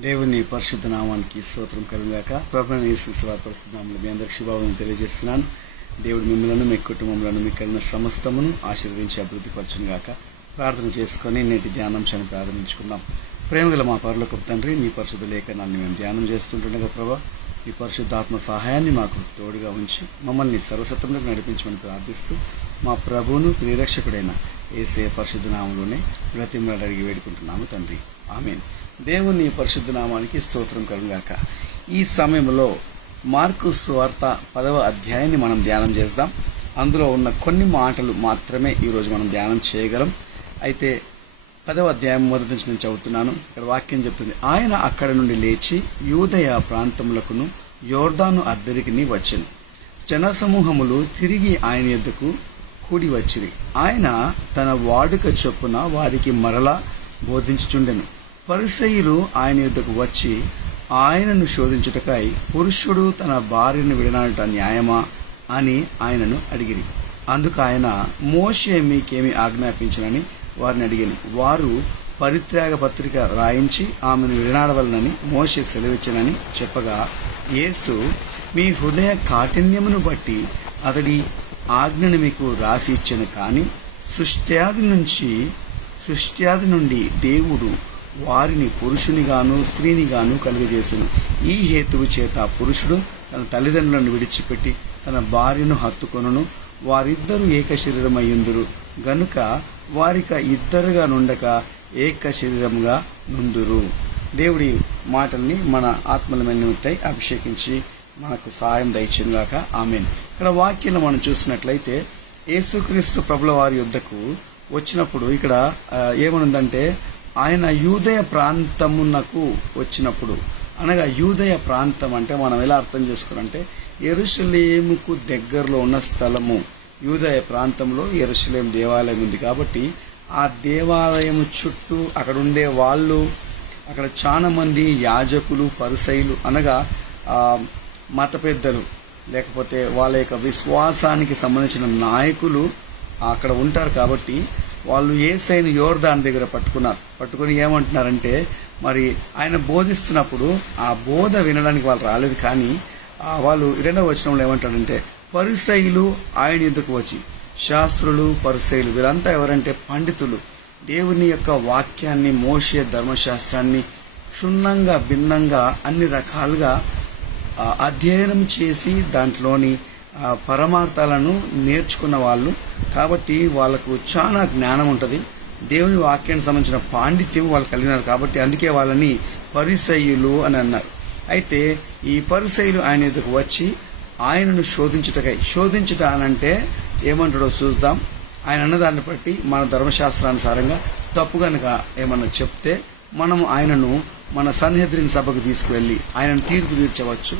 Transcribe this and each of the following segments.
దేవుని పరిశుద్ధ నామానికి స్తోత్రం కలుగాక. ప్రభువైన యేసుక్రీస్తు వారి పరిశుద్ధ నామములో మీ అందరికీ శుభాకాంక్షలు తెలియజేస్తున్నాను. దేవుడు మిమ్మల్ని, మీ కుటుంబములను, మీ కలిగిన సమస్తమును ఆశీర్వదించి అభివృద్ధిపరచును గాక. ప్రార్థన చేసుకుని నేటి ధ్యానాంశాన్ని ప్రారంభించుకుందాం. ప్రేమగల మా పరలోకపు తండ్రి, నీ పరిశుద్ధ లేఖనాన్ని మేము ధ్యానం చేస్తుంటుండగా ప్రభా, ఈ పరిశుద్ధాత్మ సహాయాన్ని మాకు తోడుగా ఉంచి మమ్మల్ని సర్వసత్వంలోకి నడిపించమని ప్రార్థిస్తూ మా ప్రభువును ప్రియరక్షకుడైన యేసయ్య పరిశుద్ధ నామములోనే బ్రతిమలాడి అడిగి వేడుకుంటున్నాము తండ్రి. ఆమేన్. దేవుని పరిశుద్ధ నామానికి స్తోత్రం కలుగాక. ఈ సమయంలో మార్కు సువార్త 10వ అధ్యాయాన్ని మనం ధ్యానం చేద్దాం. అందులో ఉన్న కొన్ని మాటలు మాత్రమే ఈరోజు మనం ధ్యానం చేయగలం. అయితే 10వ అధ్యాయం మొదటి నుంచి నేను చదువుతున్నాను. ఇక్కడ వాక్యం చెప్తుంది, ఆయన అక్కడి నుండి లేచి యూదయ ప్రాంతములకును యోర్దాను అద్దరికిని వచ్చెను. జనసమూహములు తిరిగి ఆయన యొద్దకు కూడి వచ్చిరి. ఆయన తన వాడుక చొప్పున వారికి మరలా బోధించుచుండెను. పరిసయ్యులు ఆయన యొద్దకు వచ్చి ఆయనను శోధించుటకై, పురుషుడు తన భార్యను విడనాడుట న్యాయమా అని ఆయనను అడిగిరి. అందుకు ఆయన, మోషే మీకేమి ఆజ్ఞాపించనని వారిని అడిగాను. వారు పరిత్యాగ పత్రిక రాయించి ఆమెను విడనాడవలనని మోషే సెలవిచ్చనని చెప్పగా, యేసు, మీ హృదయ కాఠిన్యమును బట్టి అతడి ఆజ్ఞను మీకు రాసి ఇచ్చెను. కానీ సృష్ట్యాది నుండి దేవుడు వారిని పురుషునిగాను స్త్రీనిగాను కలుగజేసెను. ఈ హేతువు చేత పురుషుడు తన తల్లిదండ్రులను విడిచిపెట్టి తన భార్యను హత్తుకొనును, వారిద్దరూ ఏక శరీరమయ్యుందురు గనుక వారిక ఇద్దరుగా నుండక ఏక శరీరముగా నుందురు. దేవుడి మాటల్ని మన ఆత్మల నిమిత్తై అభిషేకించి మనకు సహాయం దయచేయుగాక. ఆమేన్. ఇక్కడ వాక్యం మనం చూసినట్లయితే యేసుక్రీస్తు ప్రభుల వారి యొద్దకు వచ్చినప్పుడు ఇక్కడ ఏమనుందంటే, ఆయన యూదయ ప్రాంతమునకు వచ్చినప్పుడు, అనగా యూదయ ప్రాంతం అంటే మనం ఎలా అర్థం చేసుకోవాలంటే యెరూషలేముకు దగ్గరలో ఉన్న స్థలము. యూదయ ప్రాంతంలో యెరూషలేం దేవాలయం ఉంది కాబట్టి ఆ దేవాలయం చుట్టూ అక్కడ ఉండే వాళ్ళు, అక్కడ చాలా మంది యాజకులు, పరిసయ్యులు అనగా మత పెద్దలు లేకపోతే వాళ్ళ యొక్క విశ్వాసానికి సంబంధించిన నాయకులు అక్కడ ఉంటారు. కాబట్టి వాళ్ళు యేసయ్యను యోర్దాను దగ్గర పట్టుకుని ఏమంటున్నారంటే, మరి ఆయన బోధిస్తున్నప్పుడు ఆ బోధ వినడానికి వాళ్ళు రాలేదు. కానీ వాళ్ళు 2వ వచనంలో ఏమంటారంటే, పరిసయ్యులు ఆయన యొద్దకు వచ్చి, శాస్త్రులు పరిసయ్యులు వీరంతా ఎవరంటే పండితులు, దేవుని యొక్క వాక్యాన్ని, మోషే ధర్మశాస్త్రాన్ని క్షుణ్ణంగా భిన్నంగా అన్ని రకాలుగా అధ్యయనం చేసి దాంట్లోని పరమార్థాలను నేర్చుకున్న వాళ్ళు. కాబట్టి వాళ్ళకు చాలా జ్ఞానం ఉంటుంది, దేవుని వాక్యానికి సంబంధించిన పాండిత్యం వాళ్ళు కలిగినారు. కాబట్టి అందుకే వాళ్ళని పరిసయ్యులు అని అన్నారు. అయితే ఈ పరిసయ్యులు ఆయన ఎదుకు వచ్చి ఆయనను శోధించుట అనంటే ఏమంటాడో చూద్దాం. ఆయన అన్నదాన్ని బట్టి మన ధర్మశాస్త్రానుసారంగా తప్పు గనక ఏమన్నా చెప్తే మనము ఆయనను మన సన్హెద్రిన్ సభకు తీసుకువెళ్ళి ఆయనను తీర్పు తీర్చవచ్చు,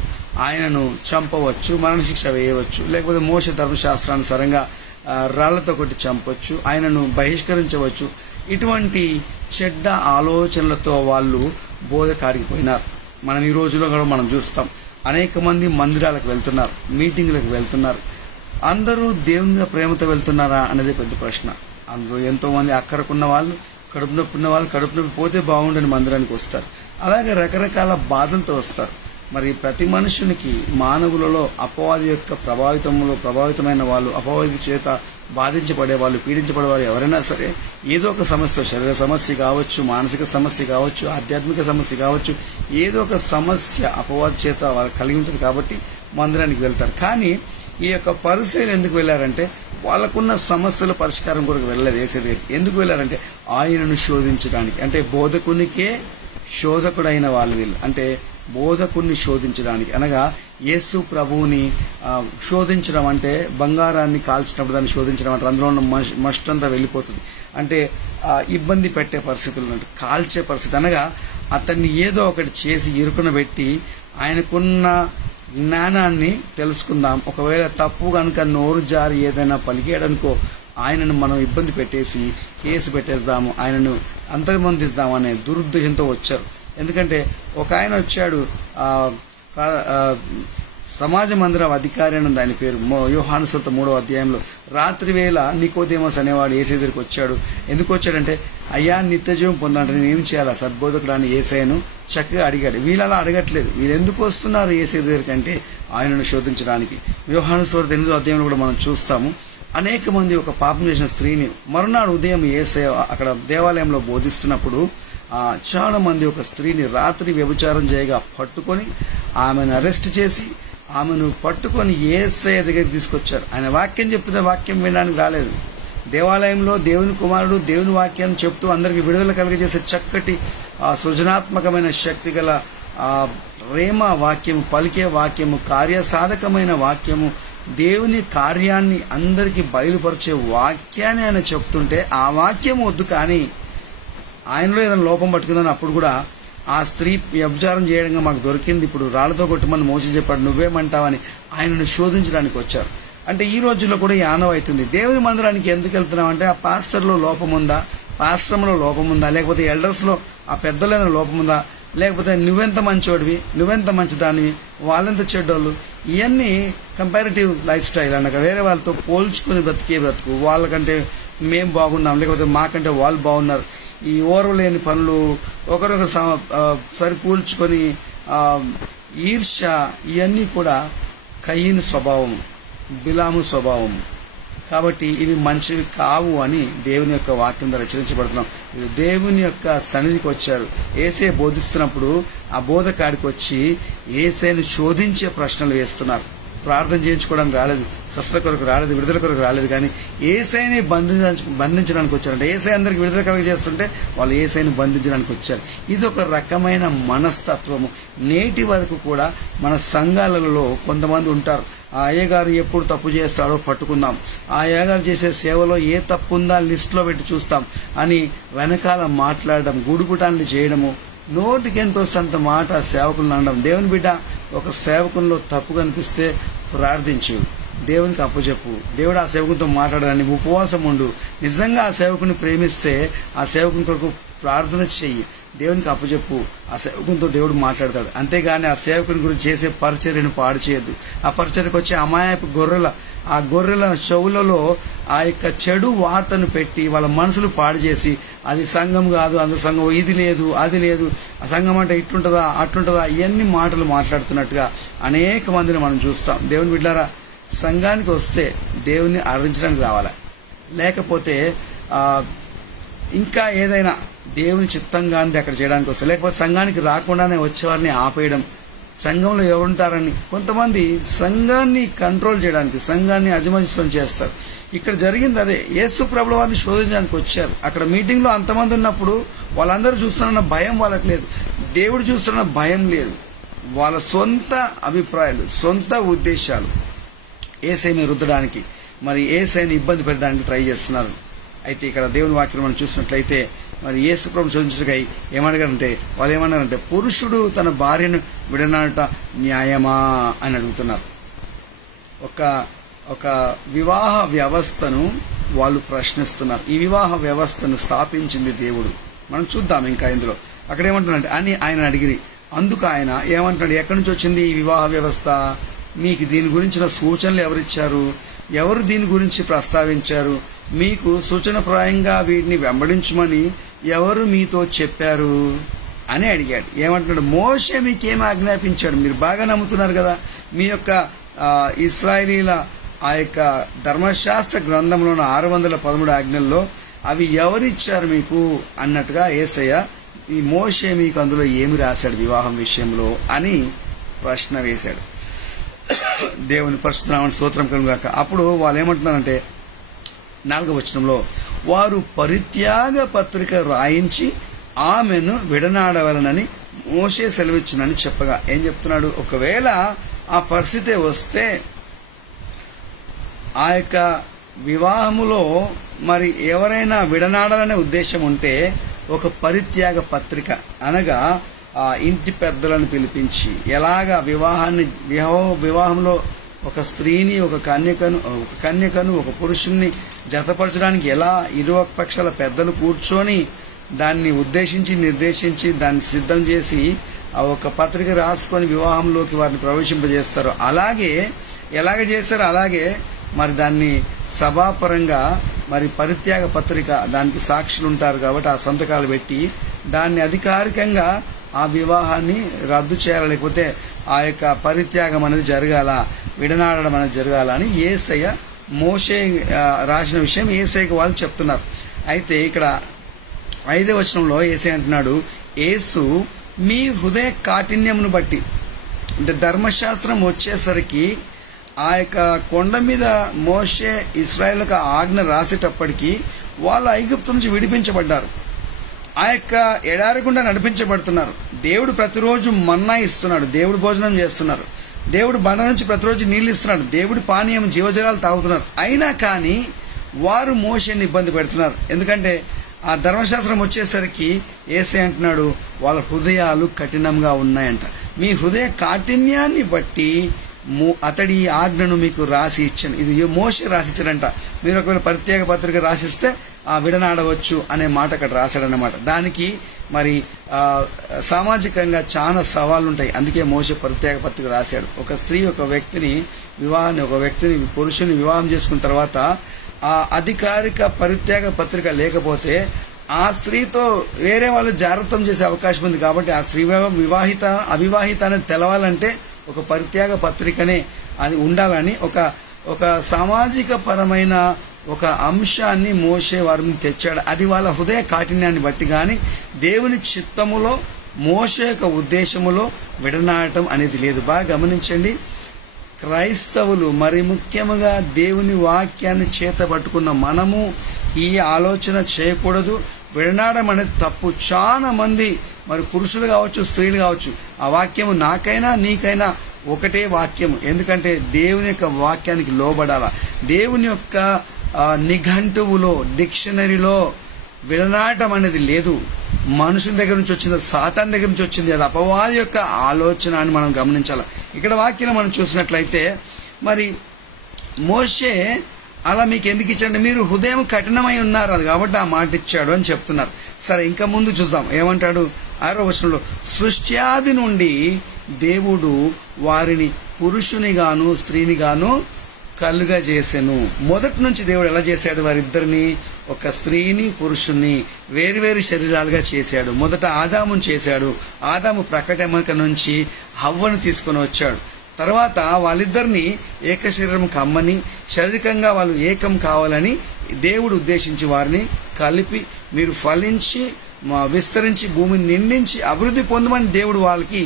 ఆయనను చంపవచ్చు, మరణశిక్ష వేయవచ్చు, లేకపోతే మోషే ధర్మశాస్త్రానుసారంగా రాళ్లతో కొట్టి చంపవచ్చు, ఆయనను బహిష్కరించవచ్చు. ఇటువంటి చెడ్డ ఆలోచనలతో వాళ్ళు బోధకాడికి పోయినారు. మనం ఈ రోజులో కూడా మనం చూస్తాం, అనేక మంది మందిరాలకు వెళ్తున్నారు, మీటింగులకు వెళ్తున్నారు. అందరూ దేవుని మీద ప్రేమతో వెళ్తున్నారా అనేది పెద్ద ప్రశ్న. అందులో ఎంతో మంది అక్కరకున్న వాళ్ళు, కడుపు నొప్పి ఉన్న వాళ్ళు కడుపు నొప్పి పోతే బాగుండని మందిరానికి వస్తారు. అలాగే రకరకాల బాధలతో వస్తారు. మరి ప్రతి మనుషునికి మానవులలో అపవాది యొక్క ప్రభావితమైన వాళ్ళు, అపవాది చేత బాధించబడే వాళ్ళు, పీడించబడేవారు ఎవరైనా సరే ఏదో ఒక సమస్య, శరీర సమస్య కావచ్చు, మానసిక సమస్య కావచ్చు, ఆధ్యాత్మిక సమస్య కావచ్చు, ఏదో ఒక సమస్య అపవాది చేత వాళ్ళు కలిగి ఉంటుంది. కాబట్టి మందిరానికి వెళ్తారు. కానీ ఈ యొక్క పరిసయ్యులు ఎందుకు వెళ్లారంటే, వాళ్ళకున్న సమస్యల పరిష్కారం కొరకు వెళ్ళలేదు యేసయ్య దగ్గరికి. ఎందుకు వెళ్లారంటే ఆయనను శోధించడానికి. అంటే బోధకునికే శోధకుడైన వాళ్ళు వీళ్ళు. అంటే బోధకుని శోధించడానికి, అనగా యేసు ప్రభువుని శోధించడం అంటే బంగారాన్ని కాల్చినప్పుడు దాన్ని శోధించడం అంటే అందులో ఉన్న మస్ట్ అంతా వెళ్ళిపోతుంది. అంటే ఇబ్బంది పెట్టే పరిస్థితులు, కాల్చే పరిస్థితి, అనగా అతన్ని ఏదో ఒకటి చేసి ఇరుకున పెట్టి ఆయనకున్న జ్ఞానాన్ని తెలుసుకుందాం. ఒకవేళ తప్పు కనుక నోరు జారి ఏదైనా పలికేయడానికో ఆయనను మనం ఇబ్బంది పెట్టేసి కేసు పెట్టేద్దాము, ఆయనను అంతర్మందిద్దాం అనే దురుద్దేశంతో వచ్చారు. ఎందుకంటే ఒక ఆయన వచ్చాడు, సమాజ మందిర అధికారి అని దాని పేరు. యోహాను సువార్త 3వ అధ్యాయంలో రాత్రి వేళ నికోదేమస్ అనేవాడు యేసయ్య దగ్గరికి వచ్చాడు. ఎందుకు వచ్చాడంటే అయ్యా నిత్య జీవం పొందాలంటే నేను ఏం చేయాలా? సద్బోధకుడు అని యేసయ్యను చక్కగా అడిగాడు. వీళ్ళు అలా అడగట్లేదు. వీళ్ళు ఎందుకు వస్తున్నారు యేసయ్య దగ్గరికంటే ఆయనను శోధించడానికి. యోహాను సువార్త 8వ అధ్యాయంలో కూడా మనం చూస్తాము. అనేక మంది ఒక పాపం చేసిన స్త్రీని మరునాడు ఉదయం యేసయ్య అక్కడ దేవాలయంలో బోధిస్తున్నప్పుడు చాలా మంది ఒక స్త్రీని రాత్రి వ్యభిచారం చేయగా పట్టుకొని ఆమెను అరెస్ట్ చేసి ఆమెను పట్టుకొని యేసయ్య దగ్గరికి తీసుకొచ్చారు. ఆయన వాక్యం చెప్తుంటే వాక్యం వినడానికి రాలేదు. దేవాలయంలో దేవుని కుమారుడు దేవుని వాక్యాన్ని చెప్తూ అందరికి విడుదల కలుగజేసే చక్కటి సృజనాత్మకమైన శక్తి గల ప్రేమ వాక్యము, పలికే వాక్యము, కార్యసాధకమైన వాక్యము, దేవుని కార్యాన్ని అందరికీ బయలుపరిచే వాక్యాన్ని ఆయన చెప్తుంటే ఆ వాక్యం వద్దు, కానీ ఆయనలో ఏదైనా లోపం పట్టుకుందని అప్పుడు కూడా ఆ స్త్రీ వ్యభిచారం చేయడంగా మాకు దొరికింది, ఇప్పుడు రాళ్లతో కొట్టమని మోసే చెప్పాడు, నువ్వేమంటావని ఆయనను శోధించడానికి వచ్చారు. అంటే ఈ రోజుల్లో కూడా ఈ ఆనవాయితుంది. దేవుని మందిరానికి ఎందుకు వెళ్తున్నామంటే ఆ పాస్టర్లో లోపం ఉందా, పాశ్రమంలో లోపం ఉందా, లేకపోతే ఎల్డర్స్లో ఆ పెద్దలో ఏదైనా లోపం ఉందా, లేకపోతే నువ్వెంత మంచివాడివి, నువ్వెంత మంచిదానివి, వాళ్ళెంత చెడ్డోళ్ళు, ఇవన్నీ కంపారిటివ్ లైఫ్ స్టైల్ అనగా వేరే వాళ్ళతో పోల్చుకుని బ్రతికే బ్రతుకు. వాళ్ళకంటే మేము బాగున్నాం, లేకపోతే మాకంటే వాళ్ళు బాగున్నారు, ఈ ఓర్వలేని పనులు, ఒకరొకరు సరిపోల్చుకొని ఈర్ష్య, ఇవన్నీ కూడా కయీను స్వభావం, బిలాము స్వభావం. కాబట్టి ఇవి మంచివి కావు అని దేవుని యొక్క వాక్యం ద్వారా హెచ్చరించబడుతున్నాం. ఇది దేవుని యొక్క సన్నిధికి వచ్చారు. యేసే బోధిస్తున్నప్పుడు ఆ బోధకాడికి వచ్చి యేసేను శోధించే ప్రశ్నలు వేస్తున్నారు. ప్రార్థన చేయించుకోవడానికి రాలేదు, స్వస్థత కొరకు రాలేదు, విడుదల కొరకు రాలేదు, కానీ యేసయ్యని బంధించడానికి వచ్చారంటే యేసయ్య అందరికి విడుదల కలుగజేస్తుంటే వాళ్ళు యేసయ్యని బంధించడానికి వచ్చారు. ఇది ఒక రకమైన మనస్తత్వము. నేటి వరకు కూడా మన సంఘాలలో కొంతమంది ఉంటారు, ఆ అయ్యగారు ఎప్పుడు తప్పు చేస్తాడో పట్టుకుందాం, ఆ అయ్యగారు చేసే సేవలో ఏ తప్పు ఉందా లిస్టులో పెట్టి చూస్తాం అని వెనకాల మాట్లాడడం, గుడుగుటాన్ని చేయడము, నోటికి ఎంత వస్తే మాట సేవకులను అనడం. దేవుని బిడ్డ, ఒక సేవకుల్లో తప్పు కనిపిస్తే ప్రార్థించు, దేవునికి అప్పచెప్పు, దేవుడు ఆ సేవకునితో మాట్లాడాలని ఉపవాసం ఉండు. నిజంగా ఆ సేవకుని ప్రేమిస్తే ఆ సేవకుని కొరకు ప్రార్థన చెయ్యి, దేవునికి అప్పచెప్పు, ఆ సేవకునితో దేవుడు మాట్లాడతాడు. అంతేగాని ఆ సేవకుని గురించి చేసే పరిచర్యను పాడు చేయొద్దు. ఆ పరిచర్యకు వచ్చే అమాయపు ఆ గొర్రెల చెవులలో ఆ యొక్క చెడు వార్తను పెట్టి వాళ్ళ మనసులు పాడు చేసి, అది సంఘం కాదు, అందు సంఘం, ఇది లేదు, అది లేదు, ఆ సంఘం అంటే ఇట్లుంటుందా అట్లుంటుందా, ఇవన్నీ మాటలు మాట్లాడుతున్నట్టుగా అనేక మందిని మనం చూస్తాం. దేవుని బిడ్డారా, సంఘానికి వస్తే దేవుణ్ణి ఆరాధించడానికి రావాలి, లేకపోతే ఇంకా ఏదైనా దేవుని చిత్తంగానిది అక్కడ చేయడానికి వస్తే, లేకపోతే సంఘానికి రాకుండానే వచ్చేవారిని ఆపేయడం, సంఘంలో ఎవరుంటారని కొంతమంది సంఘాన్ని కంట్రోల్ చేయడానికి, సంఘాన్ని అజమాయిషం చేస్తారు. ఇక్కడ జరిగింది అదే. యేసు ప్రభుల వారిని శోధించడానికి వచ్చారు. అక్కడ మీటింగ్లో అంతమంది ఉన్నప్పుడు వాళ్ళందరూ చూస్తున్న భయం వాళ్ళకి లేదు, దేవుడు చూస్తున్న భయం లేదు. వాళ్ళ సొంత అభిప్రాయాలు, సొంత ఉద్దేశాలు యేసయ్యని రుద్దడానికి, మరి యేసయ్యని ఇబ్బంది పెట్టడానికి ట్రై చేస్తున్నారు. అయితే ఇక్కడ దేవుని వాక్యం మనం చూసినట్లయితే మరి యేసు ప్రభువును శోధించడానికి ఏమడిగారంటే, వాళ్ళు ఏమన్నారంటే, పురుషుడు తన భార్యను విడనాడట న్యాయమా అని అడుగుతున్నారు. ఒక వివాహ వ్యవస్థను వాళ్ళు ప్రశ్నిస్తున్నారు. ఈ వివాహ వ్యవస్థను స్థాపించింది దేవుడు. మనం చూద్దాం ఇంకా ఇందులో. అక్కడ ఏమంటున్నారంటే అని ఆయన అడిగిరి. అందుకు ఆయన ఏమంటున్నాడు, ఎక్కడి నుంచి వచ్చింది ఈ వివాహ వ్యవస్థ, మీకు దీని గురించిన సూచనలు ఎవరిచ్చారు, ఎవరు దీని గురించి ప్రస్తావించారు, మీకు సూచనప్రాయంగా వీటిని వెంబడించమని ఎవరు మీతో చెప్పారు అని అడిగాడు. ఏమంటున్నాడు, మోషే మీకేమి ఆజ్ఞాపించాడు, మీరు బాగా నమ్ముతున్నారు కదా, మీ యొక్క ఇశ్రాయేలీల ఆ యొక్క ధర్మశాస్త్ర గ్రంథంలో 613 ఆజ్ఞల్లో అవి ఎవరిచ్చారు మీకు అన్నట్టుగా యేసయ్య, ఈ మోషే మీకు అందులో ఏమి రాశాడు వివాహం విషయంలో అని ప్రశ్న వేశాడు. దేవుని పరిశుద్ధ నామమునకు స్తోత్రం కలుగుగాక. అప్పుడు వాళ్ళు ఏమంటున్నారంటే 4వ వచనంలో, వారు పరిత్యాగ పత్రిక రాయించి ఆమెను విడనాడవలనని మోషే సెలవిచ్చునని చెప్పగా ఏం చెప్తున్నాడు, ఒకవేళ ఆ పరిస్థితి వస్తే ఆ యొక్క వివాహములో మరి ఎవరైనా విడనాడాలనే ఉద్దేశం ఉంటే ఒక పరిత్యాగ పత్రిక అనగా ఆ ఇంటి పెద్దలను పిలిపించి ఎలాగా వివాహంలో ఒక స్త్రీని ఒక కన్యకను ఒక పురుషుణ్ణి జతపరచడానికి ఎలా ఇరు పక్షాల పెద్దలు కూర్చొని దాన్ని ఉద్దేశించి నిర్దేశించి దాన్ని సిద్ధం చేసి ఒక పత్రిక రాసుకొని వివాహంలోకి వారిని ప్రవేశింపజేస్తారు, ఎలాగ చేశారో అలాగే మరి దాన్ని సభాపరంగా మరి పరిత్యాగ పత్రిక, దానికి సాక్షులు ఉంటారు కాబట్టి ఆ సంతకాలు పెట్టి దాన్ని అధికారికంగా ఆ వివాహాన్ని రద్దు చేయాలి, లేకపోతే ఆ యొక్క పరిత్యాగం అనేది జరగాల, విడనాడడం అనేది జరగాల అని యేసయ్య మోషే రాసిన విషయం యేసయ్యకి వాళ్ళు చెప్తున్నారు. అయితే ఇక్కడ 5వ వచనంలో యేసయ్య అంటున్నాడు, యేసు మీ హృదయ కాఠిన్యమును బట్టి, అంటే ధర్మశాస్త్రం వచ్చేసరికి ఆ యొక్క కొండ మీద మోషే ఇశ్రాయేలుకు ఆజ్ఞ రాసేటప్పటికి వాళ్ళు ఐగుప్తు నుంచి విడిపించబడ్డారు, ఆ యొక్క ఎడారి గుండా నడిపించబడుతున్నారు. దేవుడు ప్రతిరోజు మన్నా ఇస్తున్నాడు, దేవుడు భోజనం చేస్తున్నారు, దేవుడు బండ నుంచి ప్రతిరోజు నీళ్ళు ఇస్తున్నాడు, దేవుడి పానీయం జీవజలాలు తాగుతున్నారు. అయినా కానీ వారు మోషేని ఇబ్బంది పెడుతున్నారు. ఎందుకంటే ఆ ధర్మశాస్త్రం వచ్చేసరికి యేసయ్య అంటున్నాడు, వాళ్ళ హృదయాలు కఠినంగా ఉన్నాయంట. మీ హృదయ కాఠిన్యాన్ని బట్టి అతడి ఆజ్ఞను మీకు రాసి ఇచ్చాను. ఇది మోషే రాసిచ్చాడంట. మీరు ఒకవేళ ప్రత్యేక పత్రిక రాసిస్తే విడనాడవచ్చు అనే మాట అక్కడ రాశాడనమాట. దానికి మరి సామాజికంగా చాలా సవాళ్ళు ఉంటాయి. అందుకే మోషే ప్రత్యేక పత్రిక రాశాడు. ఒక స్త్రీ ఒక వ్యక్తిని పురుషుని వివాహం చేసుకున్న తర్వాత ఆ అధికారిక పరిత్యాగ పత్రిక లేకపోతే ఆ స్త్రీతో వేరే వాళ్ళు జాగ్రత్తం చేసే అవకాశం ఉంది. కాబట్టి ఆ స్త్రీ అవివాహిత అనేది తెలవాలంటే ఒక పరిత్యాగ పత్రికనే అది ఉండాలని ఒక సామాజిక పరమైన ఒక అంశాన్ని మోషే వారిని తెచ్చాడు. అది వాళ్ళ హృదయ కాఠిన్యాన్ని బట్టి. కానీ దేవుని చిత్తములో మోషే యొక్క ఉద్దేశములో విడనాడటం అనేది లేదు. బాగా గమనించండి, క్రైస్తవులు మరి ముఖ్యంగా దేవుని వాక్యాన్ని చేతబట్టుకున్న మనము ఈ ఆలోచన చేయకూడదు. విడనాడడం అనేది తప్పు. చాలా మంది మరి పురుషులు కావచ్చు, స్త్రీలు కావచ్చు, ఆ వాక్యము నాకైనా నీకైనా ఒకటే వాక్యము. ఎందుకంటే దేవుని యొక్క వాక్యానికి లోబడాల. దేవుని యొక్క నిఘంటువులో, డిక్షనరీలో విడనాడటం అనేది లేదు. మనుషుల దగ్గర నుంచి వచ్చింది, సాతాన్ దగ్గర నుంచి వచ్చింది, అది అపవాది యొక్క ఆలోచన అని మనం గమనించాలి. ఇక్కడ వాక్యం మనం చూసినట్లయితే మరి మోషే అలా మీకు ఎందుకు ఇచ్చాడు, మీరు హృదయం కఠినమై ఉన్నారు అది కాబట్టి ఆ మాట ఇచ్చాడు అని చెప్తున్నారు. సరే, ఇంకా ముందు చూద్దాం ఏమంటాడు. 6వ వచనంలో, సృష్ట్యాది నుండి దేవుడు వారిని పురుషునిగాను స్త్రీనిగాను కలుగజేసెను. మొదటి నుంచి దేవుడు ఎలా చేశాడు వారిద్దరిని, ఒక స్త్రీని పురుషుణ్ణి వేరువేరు శరీరాలుగా చేశాడు. మొదట ఆదామును చేశాడు. ఆదాము ప్రకటెముక నుంచి హవ్వను తీసుకొని వచ్చాడు. తర్వాత వాళ్ళిద్దరిని ఏక శరీరం కమ్మని, శారీరకంగా వాళ్ళు ఏకం కావాలని దేవుడు ఉద్దేశించి వారిని కలిపి మీరు ఫలించి విస్తరించి భూమిని నిండించి అభివృద్ధి పొందమని దేవుడు వాళ్ళకి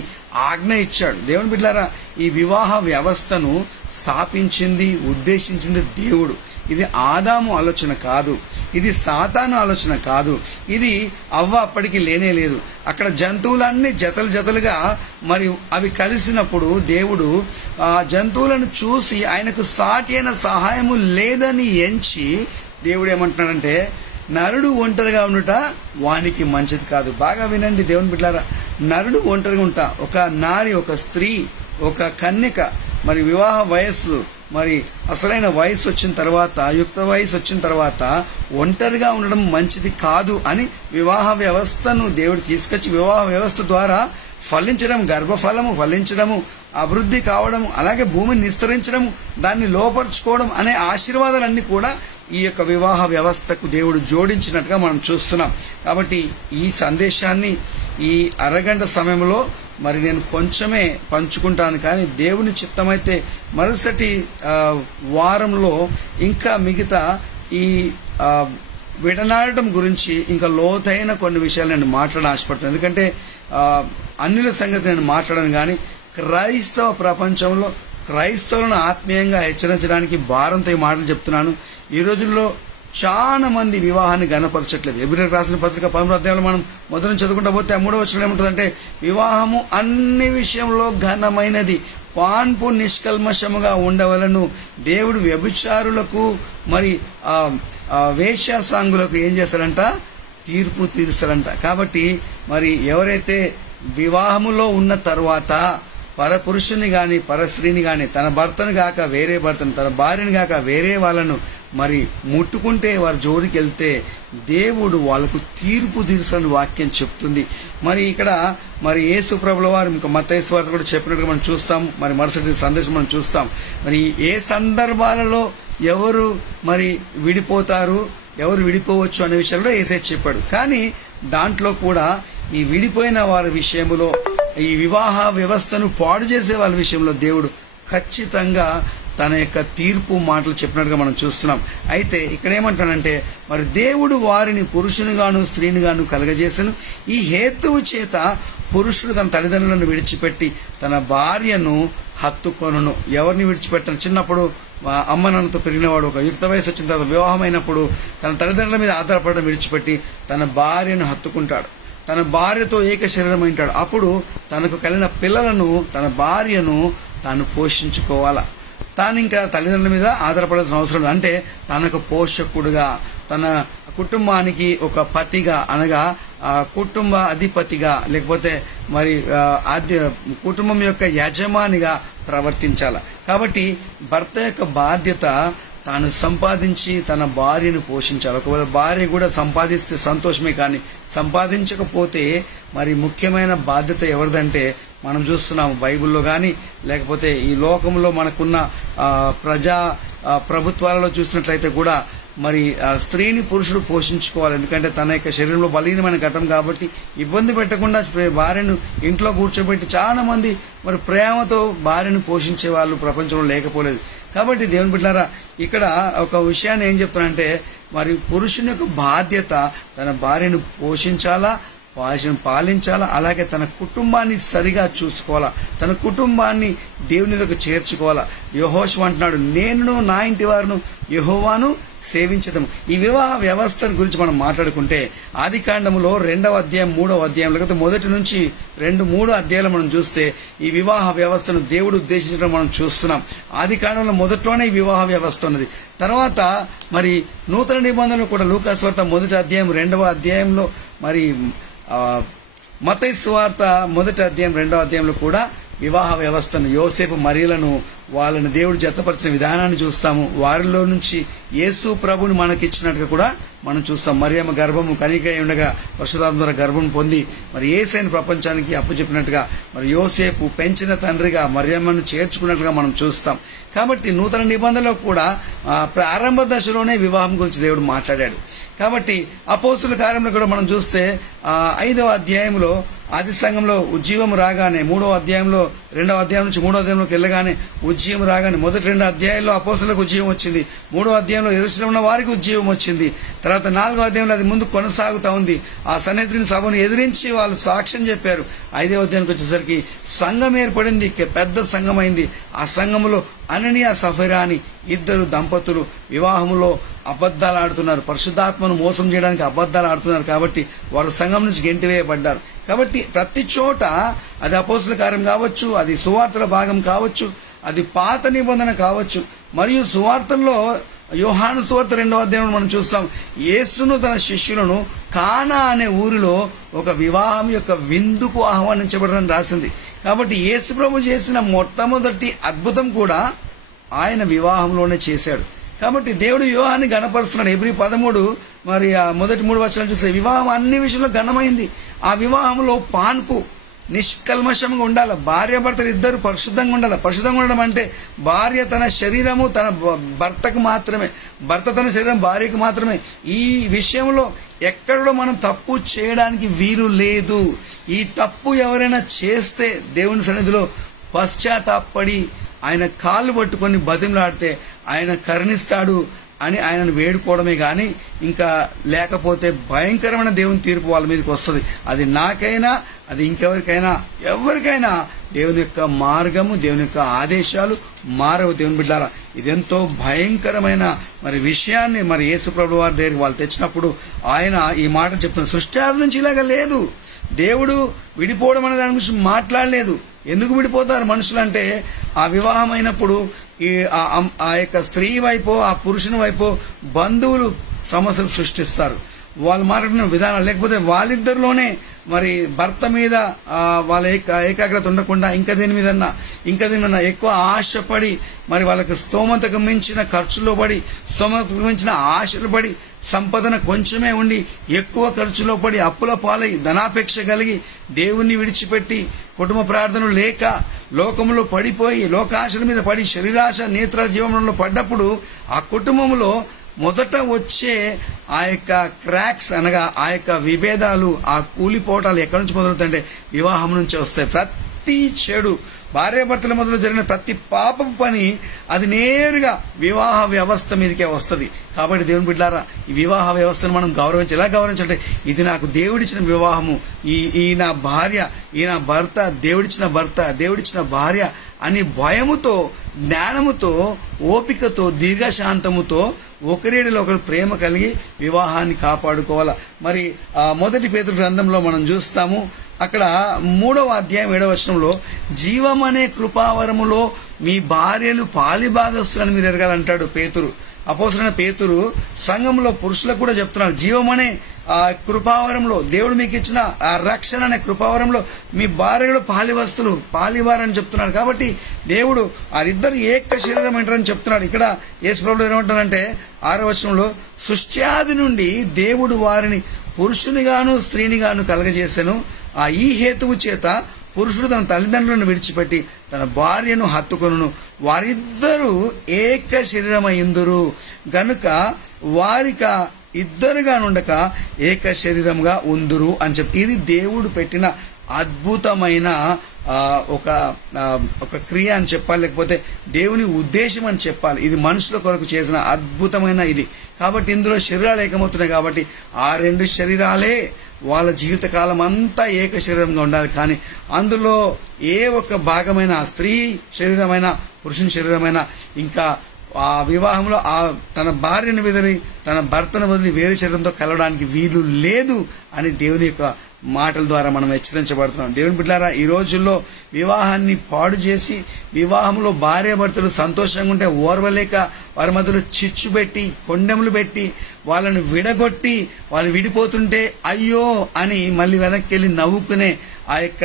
ఆజ్ఞ ఇచ్చాడు. దేవుని బిడ్డలారా, ఈ వివాహ వ్యవస్థను స్థాపించింది, ఉద్దేశించింది దేవుడు. ఇది ఆదాము ఆలోచన కాదు, ఇది సాతాను ఆలోచన కాదు, ఇది అవ్వ అప్పటికి లేనే లేదు. అక్కడ జంతువులన్నీ జతలుగా మరి అవి కలిసినప్పుడు దేవుడు ఆ జంతువులను చూసి ఆయనకు సాటి అయిన సహాయము లేదని ఎంచి దేవుడు ఏమంటున్నాడంటే, నరుడు ఒంటరిగా ఉండుట వానికి మంచిది కాదు. బాగా వినండి దేవుని బిడ్డలారా, నరుడు ఒంటరిగా ఉంటా, ఒక నారి, ఒక స్త్రీ, ఒక కన్యక మరి వివాహ వయస్సు మరి అసలైన వయసు వచ్చిన తర్వాత, యుక్త వయసు వచ్చిన తర్వాత ఒంటరిగా ఉండడం మంచిది కాదు అని వివాహ వ్యవస్థను దేవుడు తీసుకొచ్చి వివాహ వ్యవస్థ ద్వారా ఫలించడం, గర్భఫలము ఫలించడము, అభివృద్ధి కావడం, అలాగే భూమిని విస్తరించడం, దాన్ని లోపరుచుకోవడం అనే ఆశీర్వాదాలన్నీ కూడా ఈ యొక్క వివాహ వ్యవస్థకు దేవుడు జోడించినట్టుగా మనం చూస్తున్నాం. కాబట్టి ఈ సందేశాన్ని ఈ అరగంట సమయంలో మరి నేను కొంచెమే పంచుకుంటాను. కానీ దేవుని చిత్తమైతే మరుసటి వారంలో ఇంకా మిగతా ఈ విడనాడటం గురించి ఇంకా లోతైన కొన్ని విషయాలు నేను మాట్లాడ ఆశపడుతాను. ఎందుకంటే అన్యుల సంగతి నేను మాట్లాడను, కానీ క్రైస్తవ ప్రపంచంలో క్రైస్తవులను ఆత్మీయంగా హెచ్చరించడానికి భారంతో ఈ మాటలు చెప్తున్నాను. ఈ రోజుల్లో చాలా మంది వివాహాన్ని గణపరచట్లేదు. ఎబ్రియలకు రాసిన పత్రిక 13వ అధ్యాయంలో మనం మొదలు చదువుకుంటా పోతే 3వ వచనం ఏముంటుందంటే, వివాహము అన్ని విషయంలో ఘనమైనది, పాన్పు నిష్కల్మషముగా ఉండవలను, దేవుడు వ్యభిచారులకు మరి వేశ్యాసాంగులకు ఏం చేస్తాడంట, తీర్పు తీరుస్తాడంట. కాబట్టి మరి ఎవరైతే వివాహములో ఉన్న తర్వాత పరపురుషుని గాని పరస్త్రీని గాని, తన భర్తను గాక వేరే భర్తను, తన భార్యని గాక వేరే వాళ్ళను మరి ముట్టుకుంటే, వారి జోలికి వెళ్తే దేవుడు వాళ్ళకు తీర్పు తీర్చని వాక్యం చెప్తుంది. మరి ఇక్కడ మరి యేసు ప్రభుల వారు ఇంకా మత్తయి సువార్త కూడా చెప్పినట్టుగా మనం చూస్తాం. మరి మరుసటి సందేశం మనం చూస్తాం. మరి ఏ సందర్భాలలో ఎవరు మరి విడిపోతారు, ఎవరు విడిపోవచ్చు అనే విషయంలో యేసయ్య చెప్పాడు. కానీ దాంట్లో కూడా ఈ విడిపోయిన వారి విషయంలో, ఈ వివాహ వ్యవస్థను పాడు చేసే వాళ్ళ విషయంలో దేవుడు ఖచ్చితంగా తన యొక్క తీర్పు మాటలు చెప్పినట్టుగా మనం చూస్తున్నాం. అయితే ఇక్కడ ఏమంటాడంటే, మరి దేవుడు వారిని పురుషునిగాను స్త్రీనిగాను కలగజేసెను. ఈ హేతువు చేత పురుషుడు తన తల్లిదండ్రులను విడిచిపెట్టి తన భార్యను హత్తుకొనును. ఎవరిని విడిచిపెట్టాను? చిన్నప్పుడు అమ్మ నాన్నతో పెరిగినవాడు ఒక యుక్త వయసు వచ్చిన తర్వాత వివాహమైనప్పుడు తన తల్లిదండ్రుల మీద ఆధారపడడం విడిచిపెట్టి తన భార్యను హత్తుకుంటాడు, తన భార్యతో ఏక శరీరం ఉంటాడు. అప్పుడు తనకు కలిగిన పిల్లలను, తన భార్యను తాను పోషించుకోవాలా. తాను ఇంకా తల్లిదండ్రుల మీద ఆధారపడాల్సిన అవసరం లేదు. అంటే తనకు పోషకుడుగా, తన కుటుంబానికి ఒక పతిగా, అనగా కుటుంబ అధిపతిగా, లేకపోతే మరి కుటుంబం యొక్క యజమానిగా ప్రవర్తించాల. కాబట్టి భర్త యొక్క బాధ్యత తాను సంపాదించి తన భార్యను పోషించాలి. ఒకవేళ భార్య కూడా సంపాదిస్తే సంతోషమే, కానీ సంపాదించకపోతే మరి ముఖ్యమైన బాధ్యత ఎవరిదంటే మనం చూస్తున్నాము బైబిల్లో కానీ, లేకపోతే ఈ లోకంలో మనకున్న ప్రజా ప్రభుత్వాలలో చూసినట్లయితే కూడా మరి స్త్రీని పురుషుడు పోషించుకోవాలి. ఎందుకంటే తన యొక్క శరీరంలో బలీనమైన ఘటన కాబట్టి ఇబ్బంది పెట్టకుండా భార్యను ఇంట్లో కూర్చోబెట్టి చాలా మంది మరి ప్రేమతో భార్యను పోషించే వాళ్ళు ప్రపంచంలో లేకపోలేదు. కాబట్టి దేవుని బిడ్డలారా, ఇక్కడ ఒక విషయాన్ని ఏం చెప్తానంటే, మరి పురుషుని యొక్క బాధ్యత తన భార్యను పోషించాలా, పాలించాలా, అలాగే తన కుటుంబాన్ని సరిగా చూసుకోవాలా, తన కుటుంబాన్ని దేవుని దగ్గర చేర్చుకోవాలా. యెహోషువ అంటున్నాడు, నేను నా ఇంటి వారును యెహోవాను సేవించదము. ఈ వివాహ వ్యవస్థ గురించి మనం మాట్లాడుకుంటే ఆదికాండములో 2వ అధ్యాయం 3వ అధ్యాయం, లేకపోతే మొదటి నుంచి 2-3 అధ్యాయాలు మనం చూస్తే ఈ వివాహ వ్యవస్థను దేవుడు ఉద్దేశించడం మనం చూస్తున్నాం. ఆదికాండంలో మొదట్లోనే ఈ వివాహ వ్యవస్థ ఉన్నది. తర్వాత మరి నూతన నిబంధనలు కూడా లూకా సువార్త 1వ అధ్యాయం 2వ అధ్యాయంలో, మరి మత్తయి సువార్త 1వ అధ్యాయం 2వ అధ్యాయంలో కూడా వివాహ వ్యవస్థను, యోసేపు మరియలను వాళ్ళని దేవుడు జతపరిచిన విధానాన్ని చూస్తాము. వారిలో నుంచి యేసు ప్రభుని మనకిచ్చినట్టుగా కూడా మనం చూస్తాం. మరియమ్మ గర్భము కనికై ఉండగా పరిశుద్ధాత్మ ద్వారా గర్భం పొంది మరి యేసయ్యను ప్రపంచానికి అప్పచెప్పినట్టుగా, మరి యోసేపు పెంచిన తండ్రిగా మరియమ్మను చేర్చుకున్నట్లుగా మనం చూస్తాం. కాబట్టి నూతన నిబంధనలో కూడా ప్రారంభ దశలోనే వివాహం గురించి దేవుడు మాట్లాడాడు. కాబట్టి అపోస్తుల కార్యంలో కూడా మనం చూస్తే 5వ అధ్యాయంలో ఆది సంఘంలో ఉజ్జీవం రాగానే, 3వ అధ్యాయంలో 2వ అధ్యాయం నుంచి 3వ అధ్యాయంలోకి వెళ్ళగానే ఉజ్జీవం రాగానే మొదటి 2 అధ్యాయాల్లో అపోస్తులకు ఉజ్జీవం వచ్చింది, 3వ అధ్యాయంలో యెరూషలేములో ఉన్న వారికి ఉజ్జీవం వచ్చింది. తర్వాత 4వ అధ్యాయంలో అది ముందు కొనసాగుతా ఉంది. ఆ సన్నిధిని సభను ఎదిరించి వాళ్ళు సాక్ష్యం చెప్పారు. 5వ అధ్యాయానికి వచ్చేసరికి సంఘం ఏర్పడింది, పెద్ద సంఘం అయింది. ఆ సంఘములో అననీయ సఫీరా అని 2 దంపతులు వివాహములో అబద్ధాలు ఆడుతున్నారు, పరిశుద్ధాత్మను మోసం చేయడానికి అబద్ధాలు ఆడుతున్నారు. కాబట్టి వారు సంఘం నుంచి గెంటివేయబడ్డారు. కాబట్టి ప్రతి చోట అది అపోస్తుల కార్యం కావచ్చు, అది సువార్తల భాగం కావచ్చు, అది పాత నిబంధన కావచ్చు, మరియు సువార్తల్లో యోహాను సువార్త 2వ అధ్యాయంలో మనం చూస్తాం, యేసును తన శిష్యులను కానా అనే ఊరిలో ఒక వివాహం యొక్క విందుకు ఆహ్వానించబడని రాసింది. కాబట్టి యేసు ప్రభు చేసిన మొట్టమొదటి అద్భుతం కూడా ఆయన వివాహంలోనే చేశాడు. కాబట్టి దేవుడు వివాహాన్ని గణపరుస్తున్నాడు. హెబ్రీ 13 మరి మొదటి 3 వచనాలు చూస్తే వివాహం అన్ని విషయంలో ఘనమైంది. ఆ వివాహంలో పాన్పు నిష్కల్మషంగా ఉండాలి. భార్య భర్తలు ఇద్దరు పరిశుద్ధంగా ఉండాలి. పరిశుద్ధంగా ఉండడం అంటే భార్య తన శరీరము తన భర్తకు మాత్రమే, భర్త తన శరీరం భార్యకు మాత్రమే. ఈ విషయంలో ఎక్కడో మనం తప్పు చేయడానికి వీలు లేదు. ఈ తప్పు ఎవరైనా చేస్తే దేవుని సన్నిధిలో పశ్చాత్తాపడి ఆయన కాళ్ళు పట్టుకొని బతిమలాడితే ఆయన కరుణిస్తాడు అని ఆయనను వేడుకోవడమే కానీ ఇంకా లేకపోతే భయంకరమైన దేవుని తీర్పు వాళ్ళ మీదకి వస్తుంది. అది నాకైనా, అది ఇంకెవరికైనా, ఎవరికైనా దేవుని యొక్క మార్గము, దేవుని యొక్క ఆదేశాలు మారవు. దేవుని బిడ్డారా, ఇదెంతో భయంకరమైన మరి విషయాన్ని మరి యేసు ప్రభువు వారి దగ్గరికి వాళ్ళు తెచ్చినప్పుడు ఆయన ఈ మాట చెప్తున్నారు. సృష్టి ఆది నుంచి ఇలాగ లేదు. దేవుడు విడిపోవడం అనే దాని గురించి మాట్లాడలేదు. ఎందుకు విడిపోతారు మనుషులు అంటే, ఆ వివాహం అయినప్పుడు ఆ యొక్క స్త్రీ వైపు, ఆ పురుషుని వైపు బంధువులు సమస్యలు సృష్టిస్తారు. వాళ్ళు మాట్లాడిన విధానం, లేకపోతే వాళ్ళిద్దరిలోనే మరి భర్త మీద వాళ్ళ ఏకాగ్రత ఉండకుండా ఇంకా దీని మీద ఎక్కువ ఆశపడి మరి వాళ్ళకి స్తోమతకు మించిన ఖర్చులో పడి స్తోమతకు మించిన ఆశలు పడి సంపదన కొంచెమే ఉండి ఎక్కువ ఖర్చులో పడి అప్పుల పాలై ధనాపేక్ష కలిగి దేవుణ్ణి విడిచిపెట్టి కుటుంబ ప్రార్థనలు లేక లోకంలో పడిపోయి లోకాశల మీద పడి శరీరాశ నేత్ర జీవనంలో పడ్డప్పుడు ఆ కుటుంబంలో మొదట వచ్చే ఆ యొక్క క్రాక్స్ అనగా ఆ యొక్క విభేదాలు, ఆ కూలిపోవటాలు ఎక్కడి నుంచి మొదలవుతాయంటే వివాహం నుంచి వస్తాయి. ప్రతి చెడు భార్యాభర్తల మధ్యలో జరిగిన ప్రతి పాపపు పని అది నేరుగా వివాహ వ్యవస్థ మీదకే వస్తుంది. కాబట్టి దేవుని బిడ్డలారా, ఈ వివాహ వ్యవస్థను మనం ఎలా గౌరవించాలంటే ఇది నాకు దేవుడిచ్చిన వివాహము, ఈ నా భార్య, ఈ నా భర్త, దేవుడిచ్చిన భార్య అని భయముతో, జ్ఞానముతో, ఓపికతో, దీర్ఘశాంతముతో ఒకరేడిలో ఒకరు ప్రేమ కలిగి వివాహాన్ని కాపాడుకోవాలా. మరి మొదటి పేతురు గ్రంథంలో మనం చూస్తాము, అక్కడ 3వ అధ్యాయం 7వ వచనంలో జీవమనే కృపావరములో మీ భార్యలు పాలిభాగస్తులని మీరు ఎరగాలంటాడు పేతురు. అపోస్తలుడైన పేతురు సంఘంలో పురుషులకు కూడా చెప్తున్నాడు, జీవమనే ఆ కృపావరంలో దేవుడు మీకు ఇచ్చిన ఆ రక్షణ అనే కృపావరంలో మీ భార్యలు పాలివారని చెప్తున్నాడు. కాబట్టి దేవుడు వారిద్దరు ఏక శరీరం అంటారని చెప్తున్నాడు. ఇక్కడ యేసు ప్రభువు ఏమంటారంటే 6వ వచనంలో సృష్ట్యాది నుండి దేవుడు వారిని పురుషునిగాను స్త్రీనిగాను కలగజేసెను. ఈ హేతువు చేత పురుషుడు తన తల్లిదండ్రులను విడిచిపెట్టి తన భార్యను హత్తుకొనును, వారిద్దరూ ఏక శరీరమైందురు గనుక వారిక ఇద్దరుగా నుండక ఏక శరీరంగా ఉందురు అని చెప్తే ఇది దేవుడు పెట్టిన అద్భుతమైన ఒక క్రియ అని చెప్పాలి, లేకపోతే దేవుని ఉద్దేశం అని చెప్పాలి. ఇది మనుషుల కొరకు చేసిన అద్భుతమైన ఇది. కాబట్టి ఇందులో శరీరాలు ఏకమవుతున్నాయి. కాబట్టి ఆ 2 శరీరాలే వాళ్ళ జీవితకాలం అంతా ఏక శరీరంగా ఉండాలి. కానీ అందులో ఏ ఒక్క భాగమైన స్త్రీ శరీరమైన పురుషుని శరీరమైన ఇంకా ఆ వివాహంలో తన భార్యను వదిలి తన భర్తను వదిలి వేరే శరీరంతో కలవడానికి వీలు లేదు అని దేవుని యొక్క మాటల ద్వారా మనం హెచ్చరించబడుతున్నాం. దేవుని బిడ్డలారా, ఈ రోజుల్లో వివాహాన్ని పాడు చేసి వివాహంలో భార్యాభర్తలు సంతోషంగా ఉంటే ఓర్వలేక వారి మధ్యలో చిచ్చు పెట్టి కొండెములు పెట్టి వాళ్ళని విడగొట్టి వాళ్ళు విడిపోతుంటే అయ్యో అని మళ్ళీ వెనక్కి వెళ్ళి నవ్వుకునే ఆ యొక్క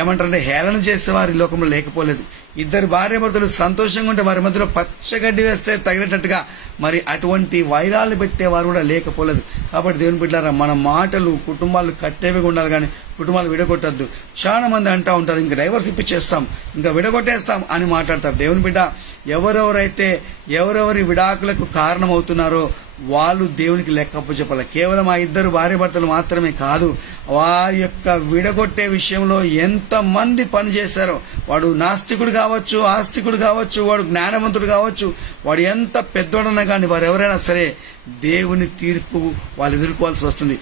ఏమంటారంటే హేళన చేసేవారు ఈ లోకంలో లేకపోలేదు. ఇద్దరు భార్యాభర్తలు సంతోషంగా ఉంటే వారి మధ్యలో పచ్చగడ్డి వేస్తే తగినట్టుగా మరి అటువంటి వైరాలు పెట్టేవారు కూడా లేకపోలేదు. కాబట్టి దేవుని బిడ్డలారా, మన మాటలు కుటుంబాలు కట్టేవిగా ఉండాలి, కానీ కుటుంబాలు విడగొట్టద్దు. చాలా మంది అంటూ ఉంటారు, ఇంకా డైవర్స్ ఇప్పించేస్తాం, ఇంకా విడగొట్టేస్తాం అని మాట్లాడతారు. దేవుని బిడ్డ, ఎవరెవరి విడాకులకు కారణమవుతున్నారో వాళ్ళు దేవునికి లెక్కప్పు చెప్పాలి. కేవలం ఆ ఇద్దరు భార్యాభర్తలు మాత్రమే కాదు, వారి యొక్క విడగొట్టే విషయంలో ఎంతమంది పనిచేశారో, వాడు నాస్తికుడు కావచ్చు, ఆస్తికుడు కావచ్చు, వాడు జ్ఞానవంతుడు కావచ్చు, వాడు ఎంత పెద్దోడన్నా కానీ వారు ఎవరైనా సరే దేవుని తీర్పు వాళ్ళు ఎదుర్కోవాల్సి వస్తుంది.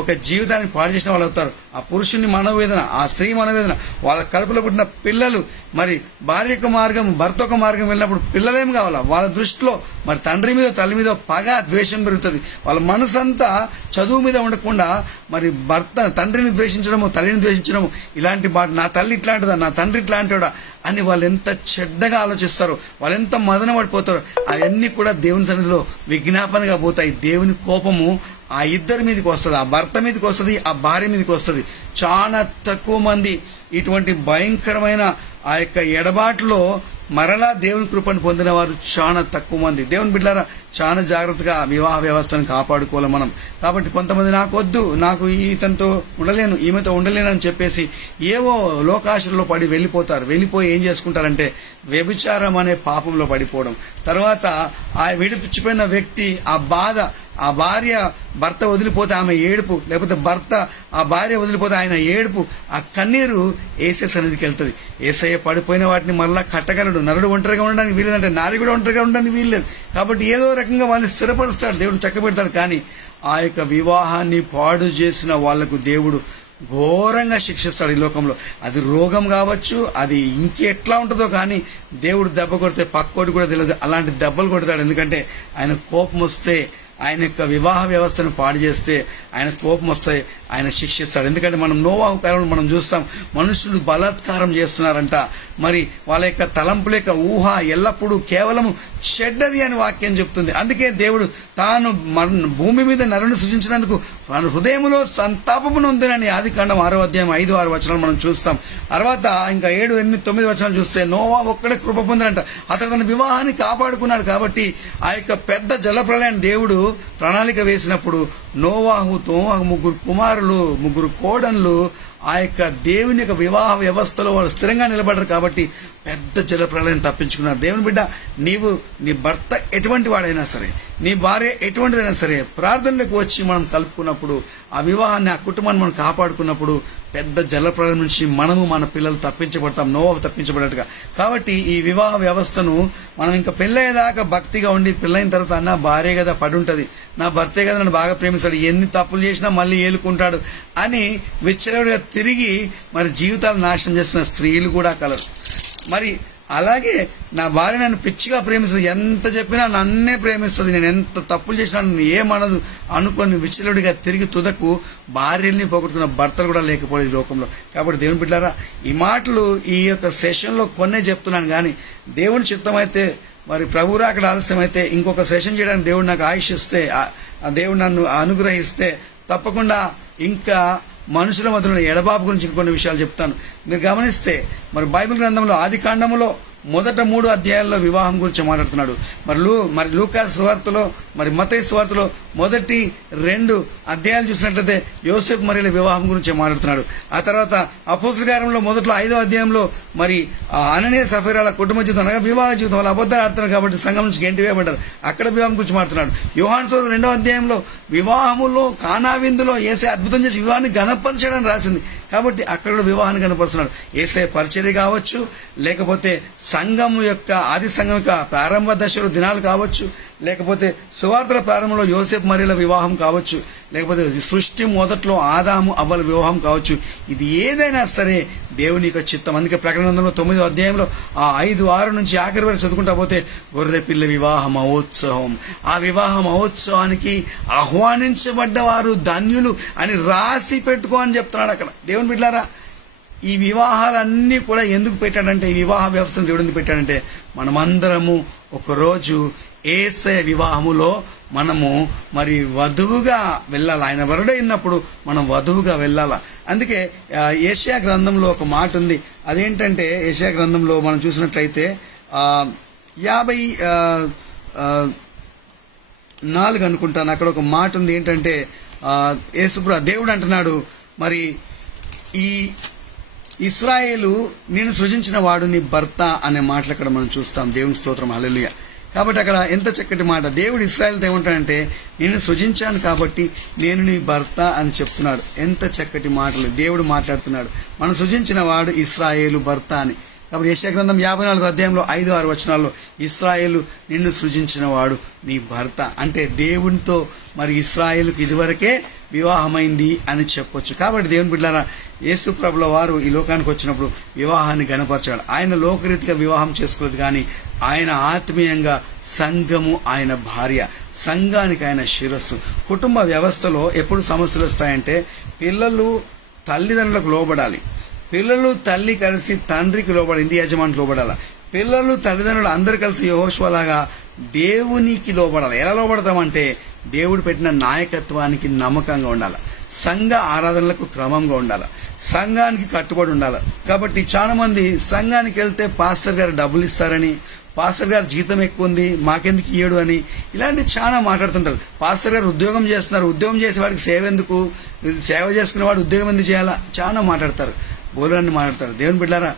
ఒక జీవితాన్ని పాడు చేసిన వాళ్ళు అవుతారు. ఆ పురుషుని మనోవేదన, ఆ స్త్రీ మనోవేదన, వాళ్ళ కడుపులో పుట్టిన పిల్లలు, మరి భార్య యొక్క మార్గం భర్త ఒక మార్గం వెళ్ళినప్పుడు పిల్లలేం కావాలా? వాళ్ళ దృష్టిలో మరి తండ్రి మీద తల్లి మీద పగ ద్వేషం పెరుగుతుంది. వాళ్ళ మనసంతా చదువు మీద ఉండకుండా మరి తండ్రిని ద్వేషించడము, తల్లిని ద్వేషించడము, ఇలాంటి నా తల్లి ఇట్లాంటిదా, నా తండ్రి ఇట్లాంటివాడా అని వాళ్ళు ఎంత చెడ్డగా ఆలోచిస్తారు, వాళ్ళు ఎంత మదన పడిపోతారు. అవన్నీ కూడా దేవుని సన్నిధిలో విజ్ఞాపనగా పోతాయి. దేవుని కోపము ఆ ఇద్దరి మీదకి వస్తుంది, ఆ భర్త మీదకి వస్తుంది, ఆ భార్య మీదకి వస్తుంది. చాలా తక్కువ మంది ఇటువంటి భయంకరమైన ఆ యొక్క ఎడబాటులో మరలా దేవుని కృపను పొందిన వారు చాలా తక్కువ మంది. దేవుని బిడ్డలారా, చాలా జాగ్రత్తగా వివాహ వ్యవస్థను కాపాడుకోవాలి మనం. కాబట్టి కొంతమంది నాకు ఇతనితో ఉండలేను, ఈమెతో ఉండలేను అని చెప్పేసి ఏవో లోకాశల్లో పడి వెళ్ళిపోయి ఏం చేసుకుంటారంటే వ్యభిచారం అనే పాపంలో పడిపోవడం. తర్వాత ఆ విడిపించిపోయిన వ్యక్తి ఆ బాధ, ఆ భార్య భర్త వదిలిపోతే ఆమె ఏడుపు, లేకపోతే భర్త ఆ భార్య వదిలిపోతే ఆయన ఏడుపు, ఆ కన్నీరు ఏసే సన్నిధికి వెళ్తుంది. ఏసయ్య పడిపోయిన వాటిని మరలా కట్టగలడు. నరుడు ఒంటరిగా ఉండడానికి వీల్లేదంటే నారి కూడా ఒంటరిగా ఉండడానికి వీల్లేదు. కాబట్టి ఏదో రకంగా వాళ్ళని స్థిరపరుస్తాడు, దేవుడు చక్కబెడతాడు. కానీ ఆ యొక్క వివాహాన్ని పాడు చేసిన వాళ్లకు దేవుడు ఘోరంగా శిక్షిస్తాడు ఈ లోకంలో. అది రోగం కావచ్చు, అది ఇంకెట్లా ఉంటుందో, కానీ దేవుడు దెబ్బ కొడితే పక్కోటి కూడా తెలియదు అలాంటి దెబ్బలు కొడతాడు. ఎందుకంటే ఆయన కోపం వస్తే ఆయన యొక్క వివాహ వ్యవస్థను పాడు చేస్తే ఆయన కోపం వస్తాయి, ఆయన శిక్షిస్తాడు. ఎందుకంటే మనం నోవాహు కాలంలో మనం చూస్తాం, మనుషులు బలాత్కారం చేస్తున్నారంట. మరి వాళ్ళ యొక్క తలంపుల యొక్క ఊహ ఎల్లప్పుడూ కేవలం చెడ్డది అని వాక్యం చెప్తుంది. అందుకే దేవుడు తాను భూమి మీద నరుని సృజించినందుకు తన హృదయంలో సంతాపమును ఉందని ఆదికాండం 6వ అధ్యాయం 5-6 వచనాలు మనం చూస్తాం. తర్వాత ఇంకా 7, 8, 9 వచనాలు చూస్తే నోవా ఒక్కడే కృప పొందారంట. అతను తన వివాహాన్ని కాపాడుకున్నాడు. కాబట్టి ఆ యొక్క పెద్ద జలప్రలయాన్ని దేవుడు ప్రణాళిక వేసినప్పుడు నోవాహుతో 3 కుమారులు 3 కోడన్లు ఆ యొక్క దేవుని యొక్క వివాహ వ్యవస్థలో వాళ్ళు స్థిరంగా నిలబడ్డారు. కాబట్టి పెద్ద జలప్రలయం తప్పించుకున్నారు. దేవుని బిడ్డ, నీవు నీ భర్త ఎటువంటి వాడైనా సరే, నీ భార్య ఎటువంటిదైనా సరే, ప్రార్థనలకు వచ్చి మనం కలుపుకున్నప్పుడు, ఆ వివాహాన్ని, ఆ కుటుంబాన్ని మనం కాపాడుకున్నప్పుడు పెద్ద జలప్రలయం నుంచి మనము మన పిల్లలు తప్పించబడతాం, నోవాహు తప్పించబడట్టుగా. కాబట్టి ఈ వివాహ వ్యవస్థను మనం ఇంకా పెళ్ళయ్యేదాకా భక్తిగా ఉండి, పెళ్ళైన తర్వాత నా భార్య కదా పడి ఉంటుంది, నా భర్తే కదా నన్ను బాగా ప్రేమిస్తాడు, ఎన్ని తప్పులు చేసినా మళ్ళీ ఏలుకుంటాడు అని విచ్చలవిడిగా తిరిగి మరి జీవితాలు నాశనం చేస్తున్న స్త్రీలు కూడా కలరు. మరి అలాగే నా భార్య నన్ను పిచ్చిగా ప్రేమిస్తుంది, ఎంత చెప్పినా నన్నే ప్రేమిస్తుంది, నేను ఎంత తప్పులు చేసినా నన్ను ఏమనదు అనుకొని విచలుడిగా తిరిగి తుదకు భార్యల్ని పోగొట్టుకున్న భర్తలు కూడా లేకపోలేదు ఈ లోకంలో. కాబట్టి దేవుని బిడ్డలారా, ఈ మాటలు ఈ యొక్క సెషన్లో కొన్నే చెప్తున్నాను. కానీ దేవుని చిత్తమైతే, మరి ప్రభువురా అక్కడ ఆలస్యమైతే ఇంకొక సెషన్ చేయడానికి దేవుడు నాకు ఆయుష్ ఇస్తే, ఆ దేవుడు నన్ను అనుగ్రహిస్తే తప్పకుండా ఇంకా మనుషుల మధ్యలో ఎడబాపు గురించి కొన్ని విషయాలు చెప్తాను. మీరు గమనిస్తే మరి బైబిల్ గ్రంథంలో ఆదికాండములో మొదట 3 అధ్యాయాల్లో వివాహం గురించి మాట్లాడుతున్నాడు. మరి లూకా సువార్తలో, మరి మత్తయి సువార్తలో మొదటి 2 అధ్యాయాలు చూసినట్లయితే యోసేపు మరియల వివాహం గురించి మాట్లాడుతున్నాడు. ఆ తర్వాత అపోస్తల కార్యంలో మొదట్లో 5వ అధ్యాయంలో మరి అననీయ సఫీరాల కుటుంబ జీవితం అనగా వివాహ జీవితం, వాళ్ళు అబద్ధాలు ఆడుతున్నారు కాబట్టి సంఘం నుంచి గెంటి వేయబడ్డారు, అక్కడ వివాహం గురించి మాట్లాడుతున్నాడు. యోహాను సువార్త 2వ అధ్యాయంలో వివాహములో కానా విందులో యేసయ్య అద్భుతం చేసి వివాహాన్ని ఘనపరచడం రాసింది. కాబట్టి అక్కడ వివాహాన్ని కనపరుస్తున్నాడు. యేసయ్య పరిచర్య కావచ్చు, లేకపోతే సంఘం యొక్క ఆది సంఘం యొక్క ప్రారంభ దశలో దినాలు కావచ్చు, లేకపోతే సువార్తల ప్రారంభంలో యోసేపు మరియల వివాహం కావచ్చు, లేకపోతే సృష్టి మొదట్లో ఆదాము అవ్వల వివాహం కావచ్చు. ఇది ఏదైనా సరే దేవుని యొక్క చిత్తం. అందుకే ప్రకటన గ్రంథంలో 9వ అధ్యాయంలో 5-6 నుంచి ఆఖరి వరకు చదువుకుంటా పోతే గొర్రెపిల్ల వివాహ మహోత్సవం, ఆ వివాహ మహోత్సవానికి ఆహ్వానించబడ్డ వారు ధన్యులు అని రాసి పెట్టుకో అని చెప్తున్నాడు అక్కడ. దేవుని బిడ్డలారా, ఈ వివాహాలన్నీ కూడా ఎందుకు పెట్టాడంటే, ఈ వివాహ వ్యవస్థను దేవుడు ఎందుకు పెట్టాడంటే, మనమందరము ఒకరోజు యేసయ్య వివాహములో మనము మరి వధువుగా వెళ్ళాలి. ఆయన వరుడైనప్పుడు మనం వధువుగా వెళ్ళాలా. అందుకే యెషయా గ్రంథంలో ఒక మాట ఉంది. అదేంటంటే యెషయా గ్రంథంలో మనం చూసినట్లయితే 54 అనుకుంటాను, అక్కడ ఒక మాట ఉంది. ఏంటంటే యేసుప్రభు దేవుడు అంటున్నాడు, మరి ఈ ఇశ్రాయేలు నేను సృజించిన వాడు నీ భర్త అనే మాటలు అక్కడ మనం చూస్తాం. దేవుని స్తోత్రం, హల్లెలూయా. కాబట్టి అక్కడ ఎంత చక్కటి మాట. దేవుడు ఇశ్రాయేలుతో ఏమంటాడంటే, నేను సృజించాను కాబట్టి నేను నీ భర్త అని చెప్తున్నాడు. ఎంత చక్కటి మాటలు దేవుడు మాట్లాడుతున్నాడు. మనం సృజించిన వాడు ఇశ్రాయేలు భర్త అని. కాబట్టి యెషయా గ్రంథం 54వ అధ్యాయంలో 5-6 వచనాల్లో ఇశ్రాయేలు నిన్ను సృజించిన వాడు నీ భర్త అంటే దేవునితో మరి ఇశ్రాయేలుకి ఇదివరకే వివాహమైంది అని చెప్పొచ్చు. కాబట్టి దేవుని బిడ్డలారా, యేసు ప్రభుల వారు ఈ లోకానికి వచ్చినప్పుడు వివాహాన్ని గణపరచాడు. ఆయన లోకరీతిగా వివాహం చేసుకోలేదు, కానీ ఆయన ఆత్మీయంగా సంఘము ఆయన భార్య, సంఘానికి ఆయన శిరస్సు. కుటుంబ వ్యవస్థలో ఎప్పుడు సమస్యలు వస్తాయంటే, పిల్లలు తల్లిదండ్రులకు లోబడాలి, పిల్లలు తల్లి కలిసి తండ్రికి లోబడాలి, ఇంటి యజమానికి లోబడాలి, పిల్లలు తల్లిదండ్రులు అందరు కలిసి యెహోషువలాగా దేవునికి లోబడాలి. ఎలా లోబడతామంటే, దేవుడు పెట్టిన నాయకత్వానికి నమ్మకంగా ఉండాలి, సంఘ ఆరాధనలకు క్రమంగా ఉండాలి, సంఘానికి కట్టుబడి ఉండాలి. కాబట్టి చాలా మంది సంఘానికి వెళ్తే పాస్టర్ గారు డబ్బులు ఇస్తారని, పాస్టర్ గారు జీతం ఎక్కువ ఉంది మాకెందుకు ఇయ్యడు అని ఇలాంటి చాలా మాట్లాడుతుంటారు. పాస్టర్ గారు ఉద్యోగం చేస్తున్నారు, ఉద్యోగం చేసేవాడికి సేవ ఎందుకు, సేవ చేసుకునేవాడు ఉద్యోగం ఎందుకు చేయాలా, చాలా మాట్లాడతారు, బోలని మాట్లాడతారు. దేవుని బిడ్డారా,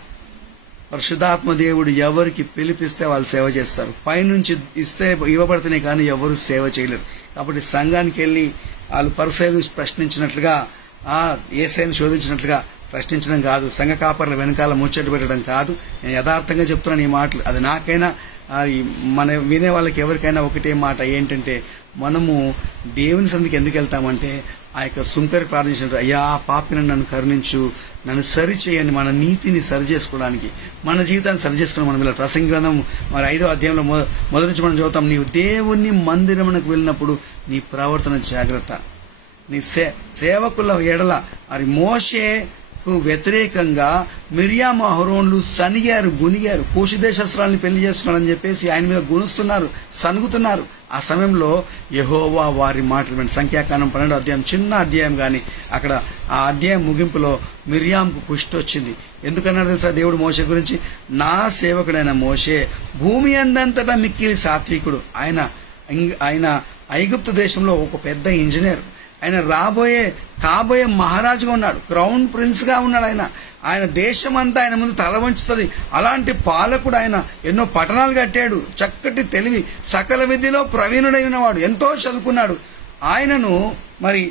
పరిశుద్ధాత్మ దేవుడు ఎవరికి పిలిపిస్తే వాళ్ళు సేవ చేస్తారు. పైనుంచి ఇస్తే ఇవ్వబడితేనే కానీ ఎవరు సేవ చేయలేరు. కాబట్టి సంఘానికి వెళ్ళి వాళ్ళు పరిసయ్యులు ప్రశ్నించినట్లుగా, యేసయ్యను శోధించినట్లుగా ప్రశ్నించడం కాదు, సంఘ కాపర్ల వెనకాల ముచ్చట పెట్టడం కాదు. నేను యథార్థంగా చెప్తున్నాను ఈ మాటలు. అది నాకైనా మన వినే వాళ్ళకి ఎవరికైనా ఒకటే మాట ఏంటంటే, మనము దేవుని సన్నిధికి ఎందుకు వెళ్తామంటే, ఆ యొక్క సుంకరి ప్రార్థించినట్టు, అయ్యా పాపిని నన్ను కరుణించు, నన్ను సరిచేయని, మన నీతిని సరి చేసుకోవడానికి, మన జీవితాన్ని సరి చేసుకోవడం. మనం ఇలా ప్రసంగి గ్రంథం మరి 5వ అధ్యాయంలో మొదటి నుంచి మనం చదువుతాం. నీవు దేవుని మందిరమునకు వెళ్ళినప్పుడు నీ ప్రవర్తన జాగ్రత్త. నీ సేవకుల ఎడల మరి మోషేకు వ్యతిరేకంగా మిర్యాము అహరోన్లు సనిగారు, గునిగారు. కూషు దేశస్త్రాలను పెళ్లి చేసుకున్నాడని చెప్పేసి ఆయన మీద గుణుస్తున్నారు, సనుగుతున్నారు. ఆ సమయంలో యెహోవా వారి మాటలు విని, సంఖ్యాకాండం 12వ అధ్యాయం చిన్న అధ్యాయం, కానీ అక్కడ ఆ అధ్యాయం ముగింపులో మిర్యాముకు కుష్టి వచ్చింది. ఎందుకన్నాడు తెలుసా దేవుడు మోషే గురించి? నా సేవకుడైన మోషే భూమి అందంతటా మిక్కిలి సాత్వికుడు. ఆయన ఐగుప్తు దేశంలో ఒక పెద్ద ఇంజనీర్. ఆయన కాబోయే మహారాజుగా ఉన్నాడు, క్రౌన్ ప్రిన్స్గా ఉన్నాడు. ఆయన దేశం అంతా ఆయన ముందు తల వంచుతుంది. అలాంటి పాలకుడు ఆయన. ఎన్నో పట్టణాలు కట్టాడు. చక్కటి తెలివి, సకల విద్యలో ప్రవీణుడైన వాడు, ఎంతో చదువుకున్నాడు. ఆయనను మరి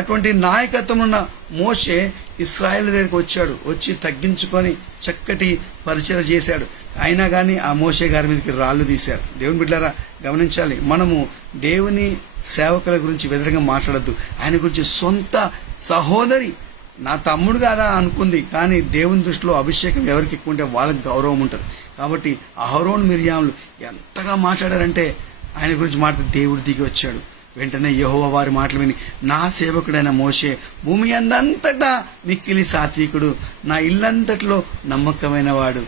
అటువంటి నాయకత్వం ఉన్న మోషే ఇశ్రాయేల్ దగ్గరికి వచ్చాడు. వచ్చి తగ్గించుకొని చక్కటి పరిచయం చేశాడు. అయినా కానీ ఆ మోషే గారి మీదకి రాళ్ళు తీశారు. దేవుని బిడ్డలారా గమనించాలి, మనము దేవుని సేవకుల గురించి వ్యతిరేకంగా మాట్లాడద్దు. ఆయన గురించి సొంత సహోదరి, నా తమ్ముడు కాదా అనుకుంది, కానీ దేవుని దృష్టిలో అభిషేకం ఎవరికి ఎక్కువ ఉంటే వాళ్ళకి గౌరవం ఉంటుంది. కాబట్టి అహరోను మిర్యాములు ఎంతగా మాట్లాడారంటే ఆయన గురించి మాట్లాడితే దేవుడు దిగి వచ్చాడు. వెంటనే యెహోవా వారి మాటలు విని, నా సేవకుడైన మోషే భూమి అందంతటా మిక్కిలి సాత్వికుడు, నా ఇల్లంతట్లో నమ్మకమైన వాడు.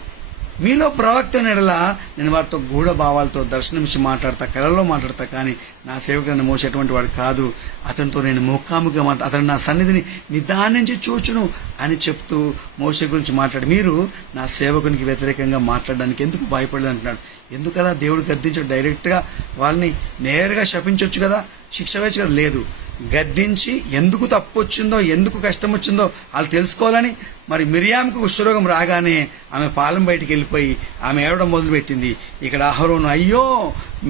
మీలో ప్రవక్త నెడలా నేను వారితో గూఢ భావాలతో దర్శనమిచ్చి మాట్లాడతా, కళలో మాట్లాడతా, కానీ నా సేవకుడైన మోషే అటువంటి వాడు కాదు. అతనితో నేను ముఖాముఖిగా అతను నా సన్నిధిని నిదానించి చూచును అని చెప్తూ మోషే గురించి మాట్లాడి, మీరు నా సేవకునికి వ్యతిరేకంగా మాట్లాడడానికి ఎందుకు భయపడదు అంటున్నాడు. ఎందుకలా దేవుడు గద్దించాడు? డైరెక్ట్గా వాళ్ళని నేరుగా శపించవచ్చు కదా, శిక్ష వేయచ్చు కదా. లేదు, గద్దించి ఎందుకు తప్పు వచ్చిందో, ఎందుకు కష్టం వచ్చిందో వాళ్ళు తెలుసుకోవాలని. మరి మిర్యాముకు కుష్ఠరోగం రాగానే ఆమె పాలెం బయటికి వెళ్ళిపోయి ఆమె ఏడవడం మొదలుపెట్టింది. ఇక్కడ అహరోను, అయ్యో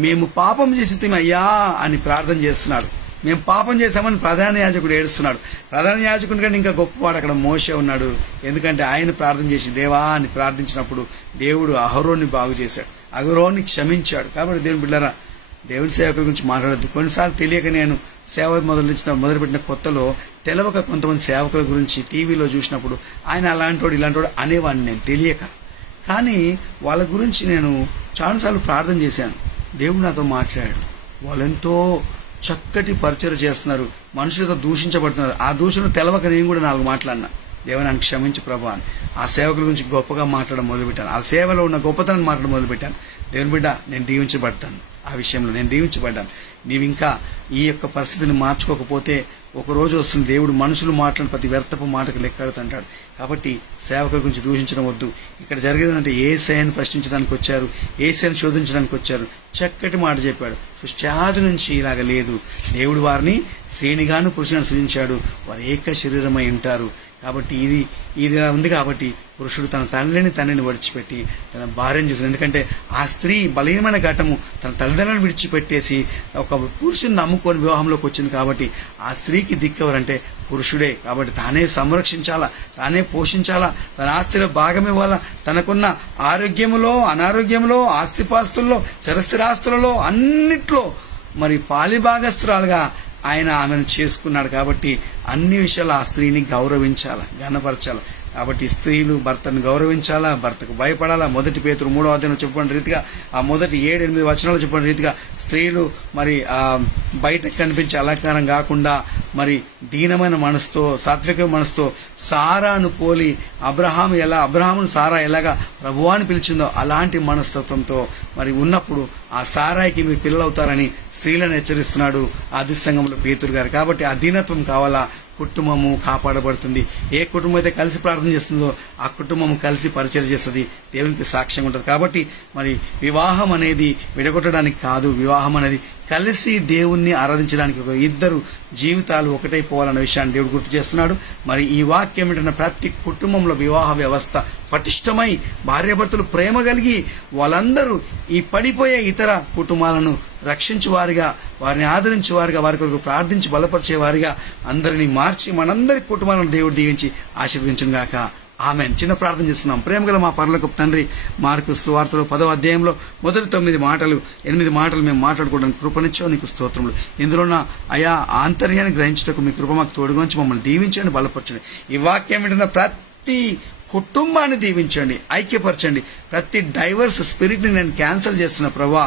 మేము పాపం చేసి అయ్యా అని ప్రార్థన చేస్తున్నాడు. మేము పాపం చేశామని ప్రధాన యాజకుడు ఏడుస్తున్నాడు. ప్రధాన యాజకుడి కంటే ఇంకా గొప్పవాడు అక్కడ మోషే ఉన్నాడు. ఎందుకంటే ఆయన ప్రార్థన చేసి దేవా అని ప్రార్థించినప్పుడు దేవుడు అహరోన్ని బాగు చేశాడు, అహరోన్ని క్షమించాడు. కాబట్టి దేవుని బిడ్డలారా, దేవుని సేవకుల గురించి మాట్లాడద్దు. కొన్నిసార్లు తెలియక నేను సేవ మొదలుపెట్టిన కొత్తలో తెలవక కొంతమంది సేవకుల గురించి టీవీలో చూసినప్పుడు ఆయన అలాంటోడు ఇలాంటోడు అనేవాడిని నేను తెలియక. కానీ వాళ్ళ గురించి నేను చాలాసార్లు ప్రార్థన చేశాను. దేవుడు నాతో మాట్లాడాడు. వాళ్ళెంతో చక్కటి పరిచయం చేస్తున్నారు, మనుషులతో దూషించబడుతున్నారు. ఆ దూషణ తెలవక నేను కూడా 4 మాట్లాడినా. దేవుని నన్ను క్షమించి ప్రభా అని ఆ సేవకుల గురించి గొప్పగా మాట్లాడడం మొదలుపెట్టాను. ఆ సేవలో ఉన్న గొప్పతనాన్ని మాట్లాడడం మొదలుపెట్టాను. దేవుని బిడ్డ, నేను దీవించబడతాను. ఆ విషయంలో నేను దీవించబడ్డాను. నీవు ఇంకా ఈ యొక్క పరిస్థితిని మార్చుకోకపోతే ఒకరోజు వస్తుంది దేవుడు మనుషులు మాట్లాడిన ప్రతి వ్యర్థపు మాటకు లెక్కాడుతుంటాడు. కాబట్టి సేవకుల గురించి దూషించడం వద్దు. ఇక్కడ జరిగేదంటే యేసయ్యను ప్రశ్నించడానికి వచ్చారు, యేసయ్యను శోధించడానికి వచ్చారు. చక్కటి మాట చెప్పాడు. సృష్టి నుంచి ఇలాగ లేదు. దేవుడు వారిని శ్రేణిగాను పురుషులను సృజించాడు, వారు ఏక శరీరమై ఉంటారు. కాబట్టి ఇది ఉంది. కాబట్టి పురుషుడు తన తండ్రిని విడిచిపెట్టి తన భార్యను చూసాడు. ఎందుకంటే ఆ స్త్రీ బలహీనమైన ఘట్టము తన తల్లిదండ్రులను విడిచిపెట్టేసి ఒక పురుషుని నమ్ముకొని వివాహంలోకి వచ్చింది. కాబట్టి ఆ స్త్రీకి దిక్కెవరంటే పురుషుడే. కాబట్టి తానే సంరక్షించాలా, తానే పోషించాలా, తన ఆస్తిలో భాగం ఇవ్వాలా. తనకున్న ఆరోగ్యములో, అనారోగ్యంలో, ఆస్తిపాస్తుల్లో, చరస్థిరాస్తులలో అన్నిట్లో మరి పాలిభాగస్తురాలుగా ఆయన ఆమెను చేసుకున్నాడు. కాబట్టి అన్ని విషయాలు ఆ స్త్రీని గౌరవించాలా, ఘనపరచాలా. కాబట్టి స్త్రీలు భర్తను గౌరవించాలా, భర్తకు భయపడాలా. 1 పేతురు 3వ అధ్యాయంలో చెప్పిన రీతిగా, ఆ మొదటి 7-8 వచనాలు చెప్పిన రీతిగా స్త్రీలు మరి బయటకు కనిపించే అలంకారం కాకుండా మరి దీనమైన మనసుతో, సాత్విక మనసుతో సారాను పోలి అబ్రహామును సారా ఎలాగా ప్రభువాని పిలిచిందో అలాంటి మనస్తత్వంతో మరి ఉన్నప్పుడు ఆ సారాయికి మీరు పిల్లలవుతారని స్త్రీలను హెచ్చరిస్తున్నాడు ఆది సంఘంలో పేతురు గారు. కాబట్టి ఆ దీనత్వం కావాలా. కుటుంబము కాపాడబడుతుంది. ఏ కుటుంబం అయితే కలిసి ప్రార్థన చేస్తుందో ఆ కుటుంబము కలిసి పరిచయం చేస్తుంది, దేవునికి సాక్ష్యంగా ఉంటుంది. కాబట్టి మరి వివాహం అనేది విడగొట్టడానికి కాదు, వివాహం అనేది కలిసి దేవుణ్ణి ఆరాధించడానికి. ఒక ఇద్దరు జీవితాలు ఒకటైపోవాలన్న విషయాన్ని దేవుడు గుర్తు చేస్తున్నాడు. మరి ఈ వాక్యం ఏంటంటే ప్రతి కుటుంబంలో వివాహ వ్యవస్థ పటిష్టమై భార్యాభర్తలు ప్రేమ కలిగి వాళ్ళందరూ ఈ పడిపోయే ఇతర కుటుంబాలను రక్షించేవారిగా, వారిని ఆదరించేవారిగా, వారి కొరకు ప్రార్థించి బలపరిచేవారిగా అందరినీ మార్చి మనందరి కుటుంబాలను దేవుడు దీవించి ఆశీర్వదించును గాక. ఆమెన్. చిన్న ప్రార్థన చేస్తున్నాం. ప్రేమగల మా పరలోకపు తండ్రి, మార్కు సువార్తలో 10వ అధ్యాయంలో మొదటి 8 మాటలు మేము మాట్లాడుకోవడానికి కృపనిచ్చావు, నీకు స్తోత్రములు. ఇందులో అయా ఆంతర్యాన్ని గ్రహించటకు మీ కృప మాకు తోడుగుంచి మమ్మల్ని దీవించండి, బలపరచండి. ఈ వాక్యం వింటున్న ప్రతి కుటుంబాన్ని దీవించండి, ఐక్యపరచండి. ప్రతి డైవర్స్ స్పిరిట్ ని నేను క్యాన్సిల్ చేస్తున్నా ప్రభా.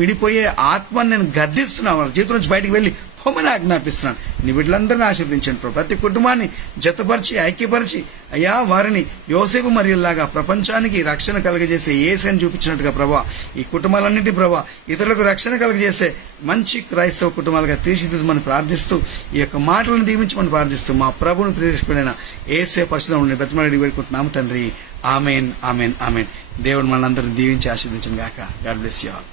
విడిపోయే ఆత్మని నేను గర్దిస్తున్నా. వాళ్ళ జీవితం నుంచి బయటికి వెళ్ళి పొమ్మని ఆజ్ఞాపిస్తున్నాను. నీ బిడ్డలందరినీ ఆశీర్వదించండి ప్రభు. ప్రతి కుటుంబాన్ని జతపరిచి ఐక్యపరిచి అయ్యా వారిని యోసేపు మరియల్లాగా ప్రపంచానికి రక్షణ కలగజేసే యేసుని చూపించినట్టుగా ప్రభా ఈ కుటుంబాలన్నింటి ప్రభా ఇతరులకు రక్షణ కలగజేసే మంచి క్రైస్తవ కుటుంబాలుగా తీర్చిదిద్దమని ప్రార్థిస్తూ ఈ యొక్క మాటలను దీవించమని ప్రార్థిస్తూ మా ప్రభువును ప్రేరేషకుడైన యేసే పరిశుద్ధ ఉండి బ్రతిమాడి వేడుకుంటున్నాము తండ్రి. Amen, amen, amen. దేవుడు మనందరిని దీవించి ఆశీర్వదించను గాక. God bless you all.